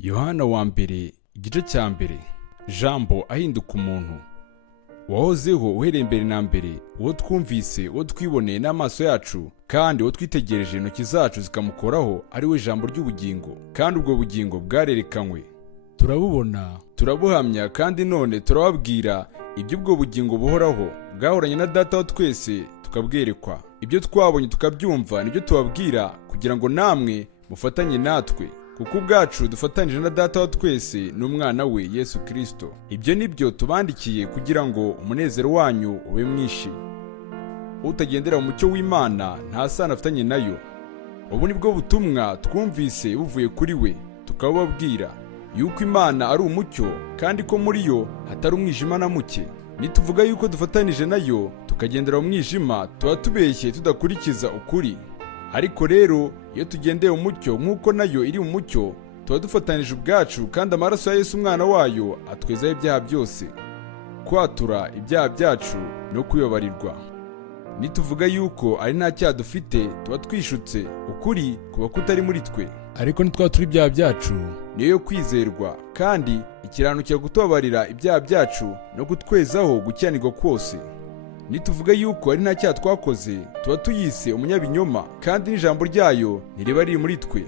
Yohana wa mbere igice cya mbere. Jambo ahinduka umuntu. Wahozeho uhereye mbere na mbere, uwo twumvise, uwo twiboneye n'amaso yacu, kandi uwo twitegereje intoki zacu zikamukoraho, ari we jambo ry'ubugingo, kandi ubwo bugingo bwarerekanywe. Turabubona, turabuhamya, kandi none turababwira iby'ubwo bugingo buhoraho bwahoranye na Data wa twese, tukabwerekwa. Ibyo twabonye tukabyumva nibyo tubabwira, kugira ngo namwe mufatanye natwe, kuko ubwacu dufatanyije na Data wa twese n'umwana we Yesu Kristo. Ibyo nibyo tubandikiye kugira ngo umunezero wanyu ube mwinshi. Utagendera mu mucyo w'Imana nta sano afitanye nayo. Ubu nibwo butumwa twumvise buvuye kuri we, tukababwira yuko Imana ari umucyo, kandi ko muri yo hatari umwijima na muke. Nituvuga yuko dufatanyije nayo tukagendera mu mwijima, tuba tubeshye tudakurikiza ukuri. Ariko rero iyo tugendeye mu mucyo nk'uko nayo iri mu mucyo, tuba dufatanyije ubwacu, kandi amaraso ya Yesu umwana wayo atwezaho ibyaha byose, kwatura ibyaha byacu no kubibabarirwa. Nituvuga yuko ari nta cyaha dufite, tuba twishutse, ukuri kuba kutari muri twe. Ariko nitwatura ibyaha byacu, niyo yo kwizerwa, kandi ikiranukira kutubabarira ibyaha byacu no kutwezaho gukiranirwa kwose. Nituvuga yuko ari nta cyaha twakoze, tuba tuyise umunyabinyoma, kandi n'ijambo ryayo ntiriba riri muri twe.